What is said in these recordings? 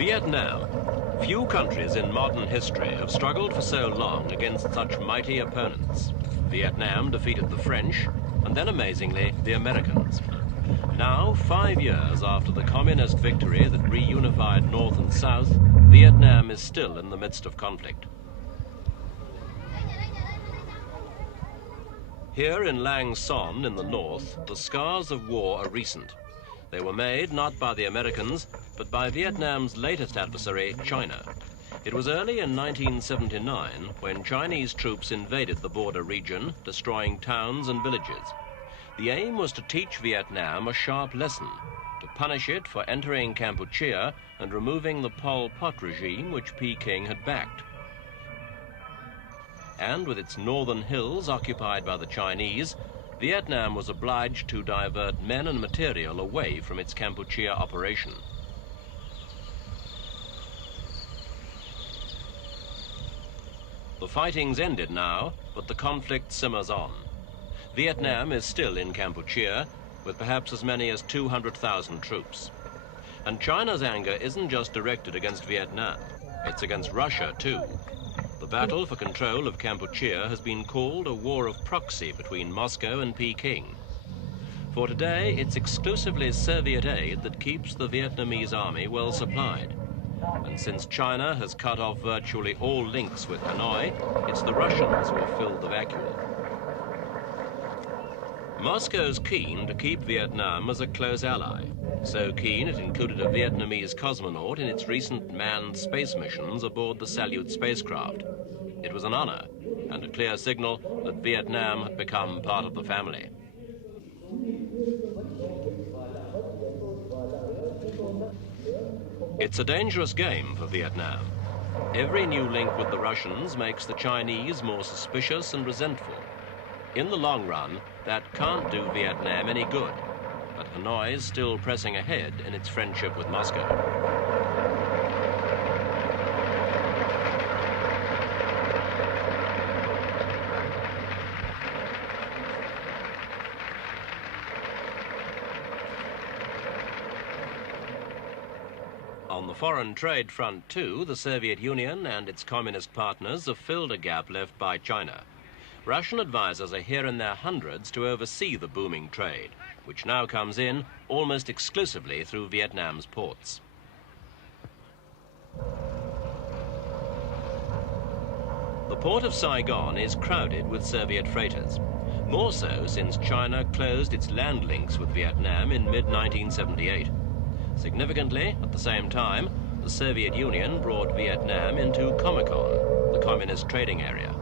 Vietnam. Few countries in modern history have struggled for so long against such mighty opponents. Vietnam defeated the French, and then amazingly, the Americans. Now, 5 years after the communist victory that reunified North and South, Vietnam is still in the midst of conflict. Here in Lang Son in the north, the scars of war are recent. They were made not by the Americans, but by Vietnam's latest adversary, China. It was early in 1979 when Chinese troops invaded the border region, destroying towns and villages. The aim was to teach Vietnam a sharp lesson, to punish it for entering Kampuchea and removing the Pol Pot regime which Peking had backed. And with its northern hills occupied by the Chinese, Vietnam was obliged to divert men and material away from its Kampuchea operation. The fighting's ended now, but the conflict simmers on. Vietnam is still in Kampuchea, with perhaps as many as 200,000 troops. And China's anger isn't just directed against Vietnam, it's against Russia too. The battle for control of Kampuchea has been called a war of proxy between Moscow and Peking. For today, it's exclusively Soviet aid that keeps the Vietnamese army well supplied. And since China has cut off virtually all links with Hanoi, it's the Russians who have filled the vacuum. Moscow's keen to keep Vietnam as a close ally. So keen it included a Vietnamese cosmonaut in its recent manned space missions aboard the Salyut spacecraft. It was an honor and a clear signal that Vietnam had become part of the family. It's a dangerous game for Vietnam. Every new link with the Russians makes the Chinese more suspicious and resentful. In the long run, that can't do Vietnam any good. But Hanoi is still pressing ahead in its friendship with Moscow. On the foreign trade front too, the Soviet Union and its communist partners have filled a gap left by China. Russian advisors are here in their hundreds to oversee the booming trade, which now comes in almost exclusively through Vietnam's ports. The port of Saigon is crowded with Soviet freighters, more so since China closed its land links with Vietnam in mid-1978. Significantly, at the same time, the Soviet Union brought Vietnam into Comecon, the communist trading area.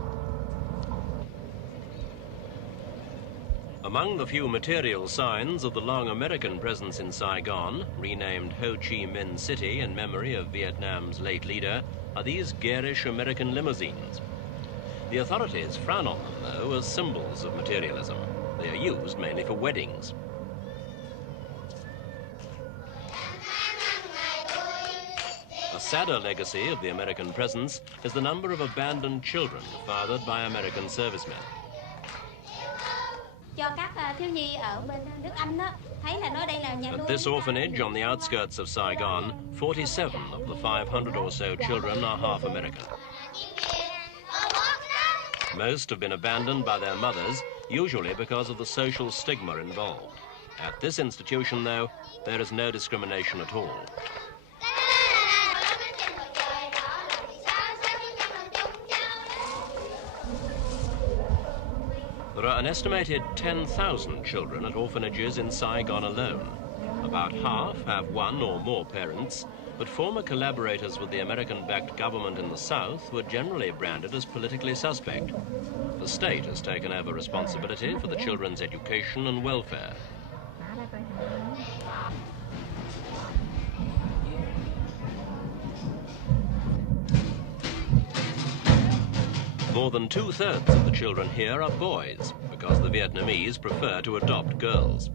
Among the few material signs of the long American presence in Saigon, renamed Ho Chi Minh City in memory of Vietnam's late leader, are these garish American limousines. The authorities frown on them, though, as symbols of materialism. They are used mainly for weddings. A sadder legacy of the American presence is the number of abandoned children fathered by American servicemen. At this orphanage on the outskirts of Saigon, 47 of the 500 or so children are half American. Most have been abandoned by their mothers, usually because of the social stigma involved. At this institution, though, there is no discrimination at all. There are an estimated 10,000 children at orphanages in Saigon alone. About half have one or more parents, but former collaborators with the American-backed government in the South were generally branded as politically suspect. The state has taken over responsibility for the children's education and welfare. More than 2/3 of the children here are boys, because the Vietnamese prefer to adopt girls.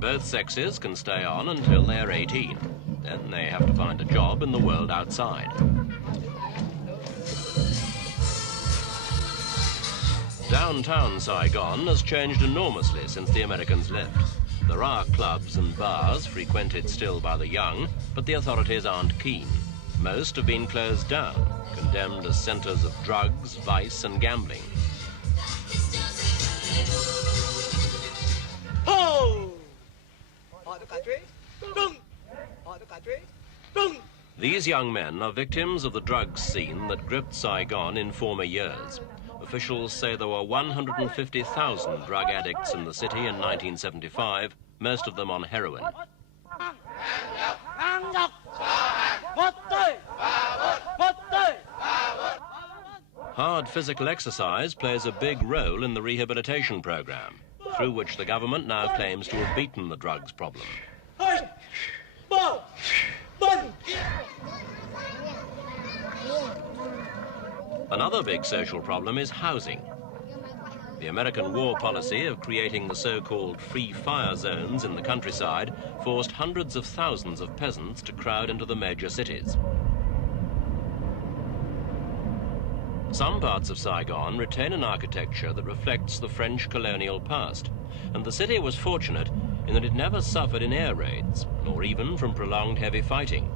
Both sexes can stay on until they're 18. Then they have to find a job in the world outside. Downtown Saigon has changed enormously since the Americans left. There are clubs and bars frequented still by the young, but the authorities aren't keen. Most have been closed down, condemned as centres of drugs, vice and gambling. These young men are victims of the drugs scene that gripped Saigon in former years. Officials say there were 150,000 drug addicts in the city in 1975, most of them on heroin. Hard physical exercise plays a big role in the rehabilitation program, through which the government now claims to have beaten the drugs problem. Another big social problem is housing. The American war policy of creating the so-called free fire zones in the countryside forced hundreds of thousands of peasants to crowd into the major cities. Some parts of Saigon retain an architecture that reflects the French colonial past, and the city was fortunate in that it never suffered in air raids, nor even from prolonged heavy fighting.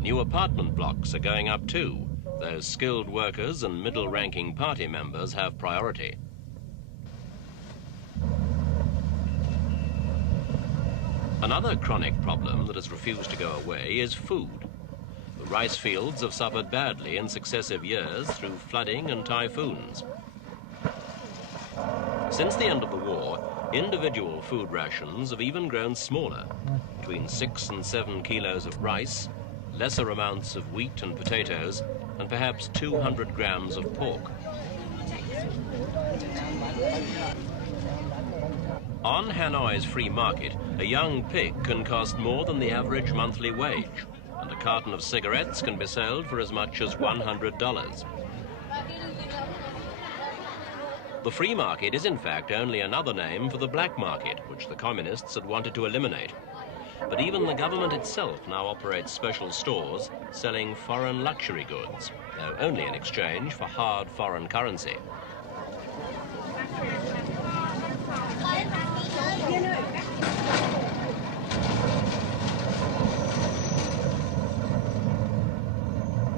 New apartment blocks are going up too, though skilled workers and middle-ranking party members have priority. Another chronic problem that has refused to go away is food. The rice fields have suffered badly in successive years through flooding and typhoons. Since the end of the war, individual food rations have even grown smaller, between 6 and 7 kilos of rice, lesser amounts of wheat and potatoes, and perhaps 200 grams of pork. On Hanoi's free market, a young pig can cost more than the average monthly wage, and a carton of cigarettes can be sold for as much as $100. The free market is in fact only another name for the black market, which the communists had wanted to eliminate. But even the government itself now operates special stores selling foreign luxury goods, though only in exchange for hard foreign currency.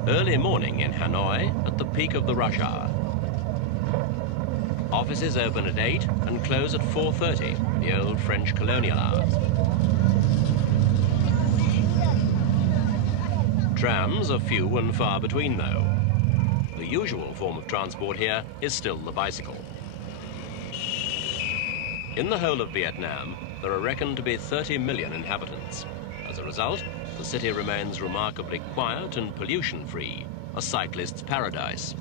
Early morning in Hanoi at the peak of the rush hour. Offices open at 8 and close at 4:30, the old French colonial hours. Trams are few and far between though. The usual form of transport here is still the bicycle. In the whole of Vietnam, there are reckoned to be 30 million inhabitants. As a result, the city remains remarkably quiet and pollution-free, a cyclist's paradise.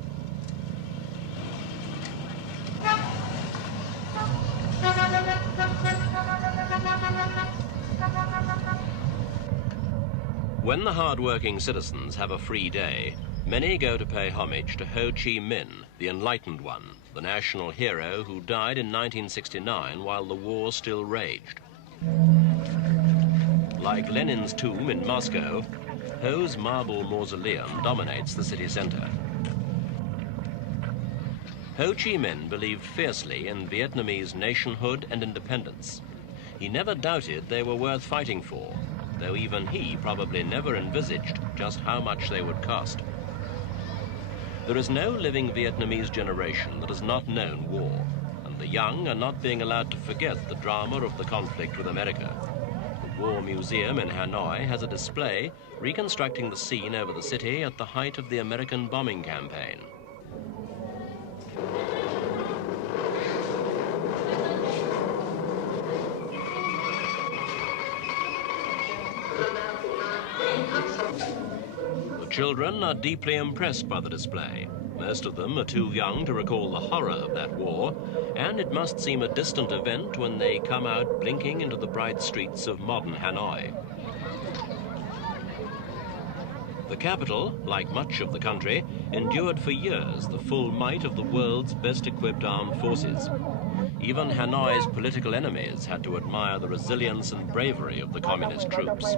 When the hard-working citizens have a free day, many go to pay homage to Ho Chi Minh, the Enlightened One, the national hero who died in 1969 while the war still raged. Like Lenin's tomb in Moscow, Ho's marble mausoleum dominates the city center. Ho Chi Minh believed fiercely in Vietnamese nationhood and independence. He never doubted they were worth fighting for, though even he probably never envisaged just how much they would cost. There is no living Vietnamese generation that has not known war, and the young are not being allowed to forget the drama of the conflict with America. The War Museum in Hanoi has a display reconstructing the scene over the city at the height of the American bombing campaign. The children are deeply impressed by the display. Most of them are too young to recall the horror of that war, and it must seem a distant event when they come out blinking into the bright streets of modern Hanoi. The capital, like much of the country, endured for years the full might of the world's best-equipped armed forces. Even Hanoi's political enemies had to admire the resilience and bravery of the communist troops.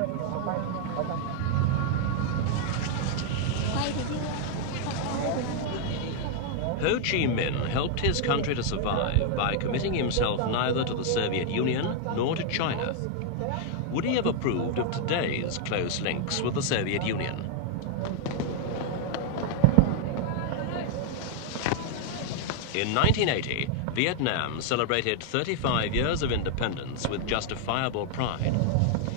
Ho Chi Minh helped his country to survive by committing himself neither to the Soviet Union nor to China. Would he have approved of today's close links with the Soviet Union? In 1980, Vietnam celebrated 35 years of independence with justifiable pride.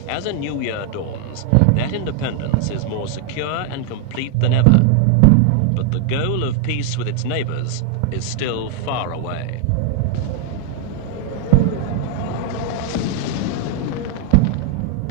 As a new year dawns, that independence is more secure and complete than ever. But the goal of peace with its neighbors is still far away.